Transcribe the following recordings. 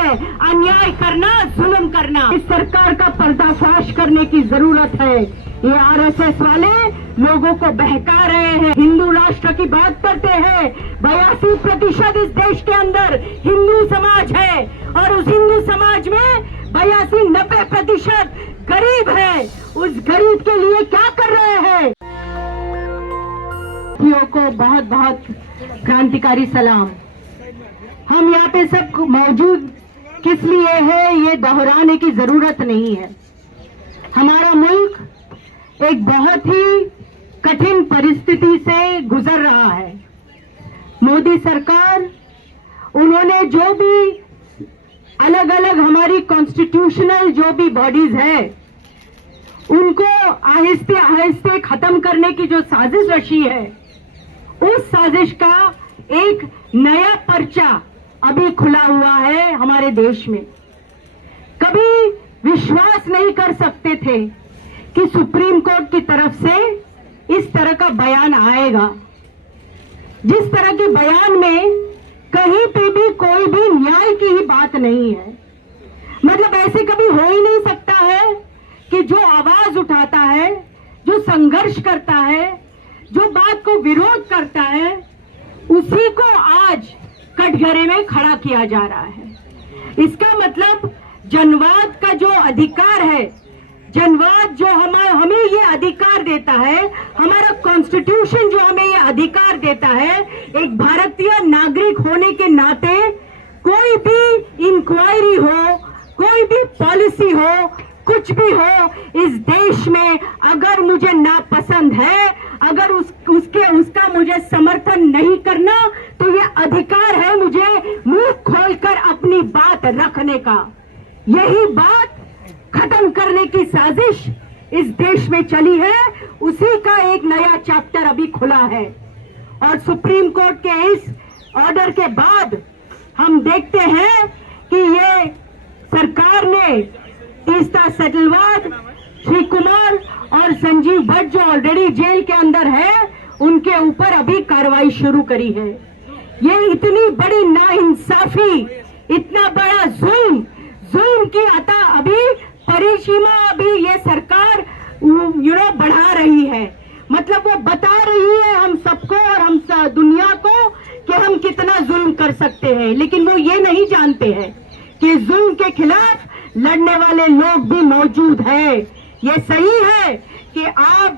है अन्याय करना, जुल्म करना। इस सरकार का पर्दाफाश करने की जरूरत है। ये आरएसएस वाले लोगों को बहका रहे हैं, हिंदू राष्ट्र की बात करते हैं। 82% इस देश के अंदर हिंदू समाज है और उस हिंदू समाज में 82-90% गरीब है। उस गरीब के लिए क्या कर रहे हैं? को बहुत बहुत क्रांतिकारी सलाम। हम यहाँ पे सब मौजूद किस लिए है ये दोहराने की जरूरत नहीं है। हमारा मुल्क एक बहुत ही कठिन परिस्थिति से गुजर रहा है। मोदी सरकार, उन्होंने जो भी अलग अलग हमारी कॉन्स्टिट्यूशनल जो भी बॉडीज है उनको आहिस्ते आहिस्ते खत्म करने की जो साजिश रची है, उस साजिश का एक नया पर्चा अभी खुला हुआ है हमारे देश में। कभी विश्वास नहीं कर सकते थे कि सुप्रीम कोर्ट की तरफ से इस तरह का बयान आएगा। जिस तरह के बयान में कहीं पे भी कोई भी न्याय की ही बात नहीं है। मतलब ऐसे कभी हो ही नहीं सकता है कि जो आवाज उठाता है, जो संघर्ष करता है, जो बात को विरोध करता है, उसी को आज कटघरे में खड़ा किया जा रहा है। इसका मतलब जनवाद का जो अधिकार है, जनवाद जो हमें ये अधिकार देता है, हमारा कॉन्स्टिट्यूशन जो हमें ये अधिकार देता है, एक भारतीय नागरिक होने के नाते कोई भी इंक्वायरी हो, कोई भी पॉलिसी हो, कुछ भी हो इस देश में, अगर मुझे नापसंद है, अगर उसका मुझे समर्थन नहीं करना, तो ये अधिकार है मुझे मुंह खोलकर अपनी बात रखने का। यही बात खत्म करने की साजिश इस देश में चली है, उसी का एक नया चैप्टर अभी खुला है। और सुप्रीम कोर्ट के इस ऑर्डर के बाद हम देखते हैं कि ये सरकार ने तीस्ता सेटलवाद, श्री कुमार और संजीव भट्ट जो ऑलरेडी जेल के अंदर है, उनके ऊपर अभी कार्रवाई शुरू करी है। ये इतनी बड़ी नाइंसाफी, इतना बड़ा जुल्म की अता अभी परिसीमा अभी ये सरकार बढ़ा रही है। मतलब वो बता रही है हम सबको और हम दुनिया को कि हम कितना जुल्म कर सकते हैं, लेकिन वो ये नहीं जानते हैं कि जुल्म के खिलाफ लड़ने वाले लोग भी मौजूद हैं। ये सही है कि आप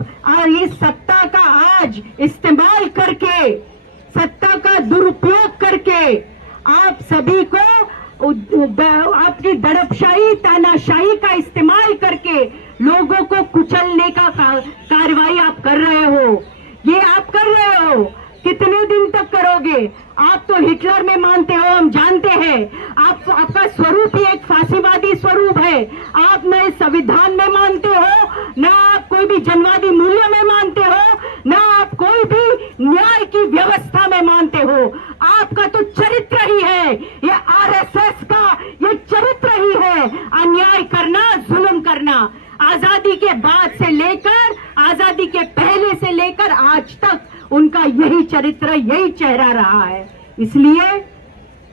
इस सत्ता का आज इस्तेमाल करके, सत्ता का दुरुपयोग करके आप सभी को आपकी दड़पशाही, तानाशाही का इस्तेमाल करके लोगों को कुचलने का कार्रवाई आप कर रहे हो। ये आप कर रहे हो, कितने दिन तक करोगे? आप तो हिटलर में मानते हो, हम जानते हैं। आपका स्वरूप ही एक फांसीवादी स्वरूप है। आप न इस संविधान में मानते हो, न आप कोई भी जनवादी मूल्य में मानते हो, न आप कोई भी न्याय की व्यवस्था में मानते हो। आपका तो चरित्र ही है, ये आरएसएस का ये चरित्र ही है, अन्याय करना, जुल्म करना। आजादी के बाद से लेकर, आजादी के पहले से लेकर आज तक उनका यही चरित्र, यही चेहरा रहा है। इसलिए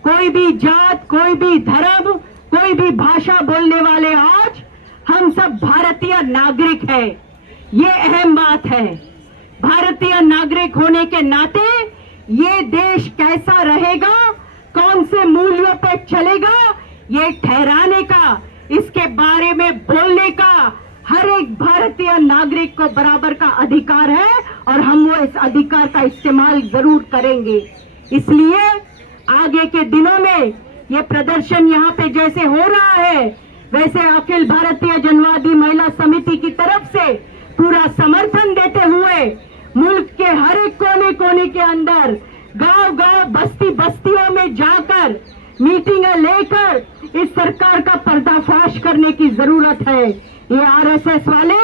कोई भी जात, कोई भी धर्म, कोई भी भाषा बोलने वाले आज हम सब भारतीय नागरिक हैं। ये अहम बात है। भारतीय नागरिक होने के नाते ये देश कैसा रहेगा, कौन से मूल्यों पर चलेगा, ये ठहराने का, इसके बारे में बोलने का हर एक भारतीय नागरिक को बराबर का अधिकार है और हम वो इस अधिकार का इस्तेमाल जरूर करेंगे। इसलिए आगे के दिनों में ये प्रदर्शन यहाँ पे जैसे हो रहा है, वैसे अखिल भारतीय जनवादी महिला समिति की तरफ से पूरा समर्थन देते हुए मुल्क के हर एक कोने कोने के अंदर, गांव-गांव, बस्तियों में जाकर मीटिंगें लेकर इस सरकार का पर्दाफाश करने की जरूरत है। ये आरएसएस वाले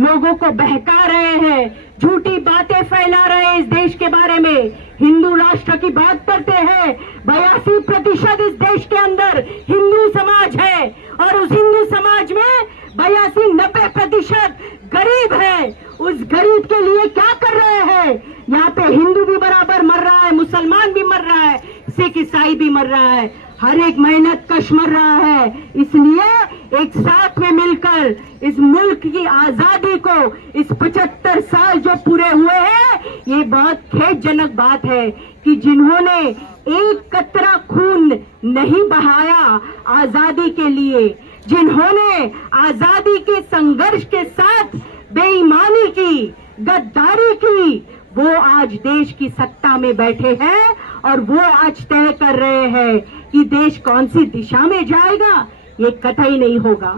लोगों को बहका रहे हैं, झूठी बातें फैला रहे हैं इस देश के बारे में। हिंदू राष्ट्र की बात करते हैं, 82% इस देश के अंदर हिंदू समाज है और उस हिंदू समाज में 82-90% गरीब है। उस गरीब के लिए क्या कर रहे हैं? यहाँ पे हिंदू भी बराबर मर रहा है, मुसलमान भी मर रहा है, सिख ईसाई भी मर रहा है। हर एक मेहनत कश मर रहा है। इसलिए एक साथ में मिलकर इस मुल्क की आजादी को, इस 75 साल जो पूरे हुए हैं, ये बहुत खेदजनक बात है कि जिन्होंने एक कतरा खून नहीं बहाया आजादी के लिए, जिन्होंने आजादी के संघर्ष के साथ बेईमानी की, गद्दारी की, वो आज देश की सत्ता में बैठे हैं और वो आज तय कर रहे हैं कि देश कौन सी दिशा में जाएगा। ये कतई नहीं होगा,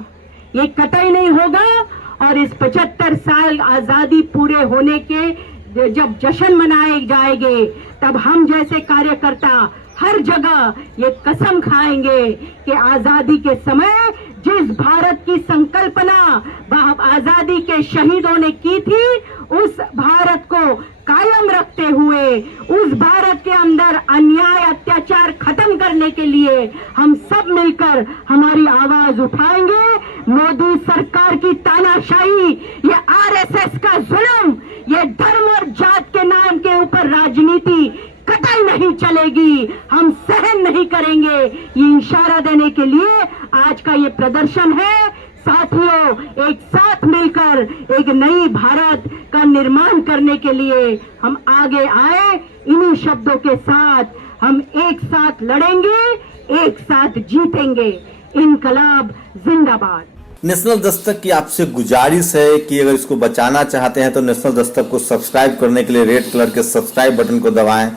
ये कतई नहीं होगा। और इस 75 साल आजादी पूरे होने के जब जश्न मनाए जाएंगे, तब हम जैसे कार्यकर्ता हर जगह ये कसम खाएंगे कि आजादी के समय जिस भारत की संकल्पना आजादी के शहीदों ने की थी, उस भारत को कायम रखते हुए, उस भारत के अंदर अन्याय अत्याचार खत्म करने के लिए हम सब मिलकर हमारी आवाज उठाएंगे। मोदी सरकार की तानाशाही, ये आरएसएस का जुल्म, ये धर्म और जात के नाम के ऊपर राजनीति कतई नहीं चलेगी, हम सहन नहीं करेंगे। ये इशारा देने के लिए आज का ये प्रदर्शन है। साथियों, एक साथ मिलकर एक नई भारत का निर्माण करने के लिए हम आगे आए। इन्हीं शब्दों के साथ हम एक साथ लड़ेंगे, एक साथ जीतेंगे। इनकलाब जिंदाबाद। नेशनल दस्तक की आपसे गुजारिश है कि अगर इसको बचाना चाहते हैं तो नेशनल दस्तक को सब्सक्राइब करने के लिए रेड कलर के सब्सक्राइब बटन को दबाएं